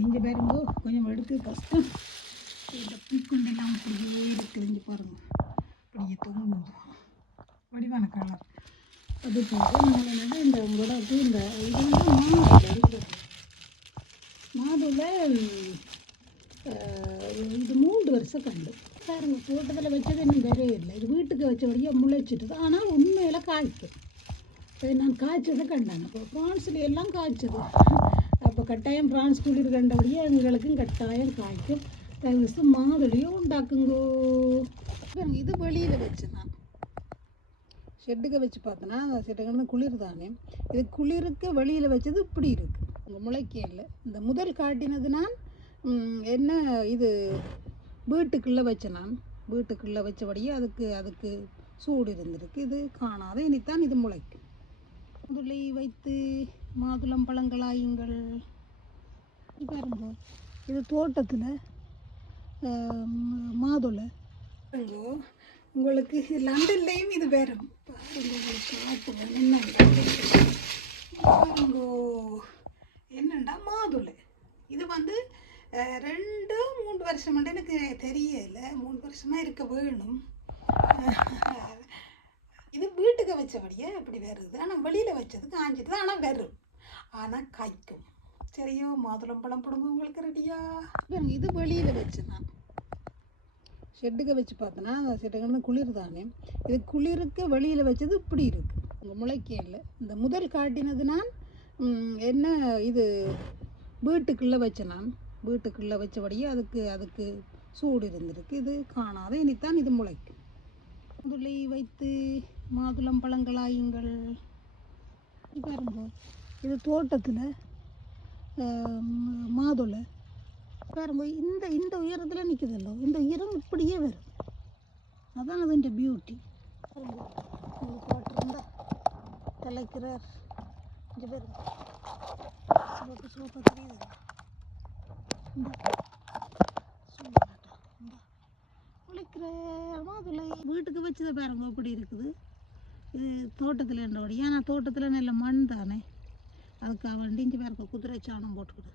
இங்கே பாருங்க கொஞ்சம் எடுத்து கஷ்டம் இந்த பூக்குண்டெல்லாம் அப்படியே இருக்குது இங்கே பாருங்க. அப்படியே தொங்குது வடிவான கலர் அது போக நம்மளோட இந்த உங்களோட இந்த இது வந்து மாதுளை மாதுளை இது மூன்று வருஷம் கண்டு பாருங்க தோட்டத்தில் வச்சது இன்னும் வரவே இல்லை. இது வீட்டுக்கு வச்சபடியே முளைச்சிட்டு ஆனால் உண்மையில் காய்க்கும். நான் காய்ச்சதை கண்டேன். இப்போ ஃப்ரான்ஸில் எல்லாம் காய்ச்சது. அப்போ கட்டாயம் ஃப்ரான்ஸ் குளிர் கண்டபடியே எங்களுக்கும் கட்டாயம் காய்க்கும். தயவுசு மாதுளையும் உண்டாக்குங்கோ. இது வெளியில் வச்சு நான் ஷெட்டுக்கு வச்சு பார்த்தோன்னா அந்த ஷெட்டுக்கு குளிர் தானே. இது குளிருக்கு வெளியில் வச்சது இப்படி இருக்குது உங்க இல்லை. இந்த முதல் காட்டினது நான் என்ன இது வீட்டுக்குள்ளே வச்சேன் நான். வீட்டுக்குள்ளே வச்சபடியே அதுக்கு அதுக்கு சூடு இருந்திருக்கு. இது காணாத இனித்தான் இது முளைக்கும். முதலை வைத்து மாதுளம் பழங்களாயுங்கள். பாருங்க. இது தோட்டத்தில் மாதுளை. பாருங்க. உங்களுக்கு லண்டன்லேயும் இது வேறு பாருங்க உங்களுக்கு காட்டுவேன் என்ன என்னண்டா மாதுளை? இது வந்து ரெண்டு மூணு வருஷம் மட்டும் எனக்கு தெரியல. மூணு வருஷமா இருக்க வேணும். இது வீட்டுக்கு வச்சபடியே அப்படி வருது. ஆனால் வெளியில் வச்சது காஞ்சிட்டு ஆனால் வரும். ஆனால் காய்க்கும். சரியோ மாதுளம்பழம் பிடுங்க உங்களுக்கு ரெடியா இது வெளியில் வச்சு நான் ஷெட்டுக்கு வச்சு பார்த்தோன்னா அந்த ஷெட்டுக்கு குளிர் தானே. இது குளிருக்கு வெளியில் வச்சது இப்படி இருக்குது உங்கள் இல்லை. இந்த முதல் காட்டினது நான் என்ன இது வீட்டுக்குள்ளே வச்சேன் நான். வீட்டுக்குள்ளே வச்சபடியே அதுக்கு அதுக்கு சூடு இருந்திருக்கு. இது காணாத இனித்தான் இது முளைக்கும். முதலை வைத்து மாதுளம் பழங்களாயுங்கள். பாருங்க இது தோட்டத்தில் மாதுளை. பாருங்க இந்த இந்த உயரத்தில் நிற்குதல்லோ இந்த உயரம் இப்படியே வரும். அதான் அது இந்த பியூட்டி போட்டிருந்தா தலைக்கிறார் இங்கே பாருங்க. சிவப்பு சிவப்பு தெரியுது? மாதுளை. வீட்டுக்கு வச்சதை பாருங்க அப்படி இருக்குது. இது தோட்டத்தில் என்னோட ஏன்னா தோட்டத்தில் நல்ல மண் தானே. அதுக்கு வேண்டி இங்கே பாருங்க குதிரை சாணம் போட்டுக்கிட்டு.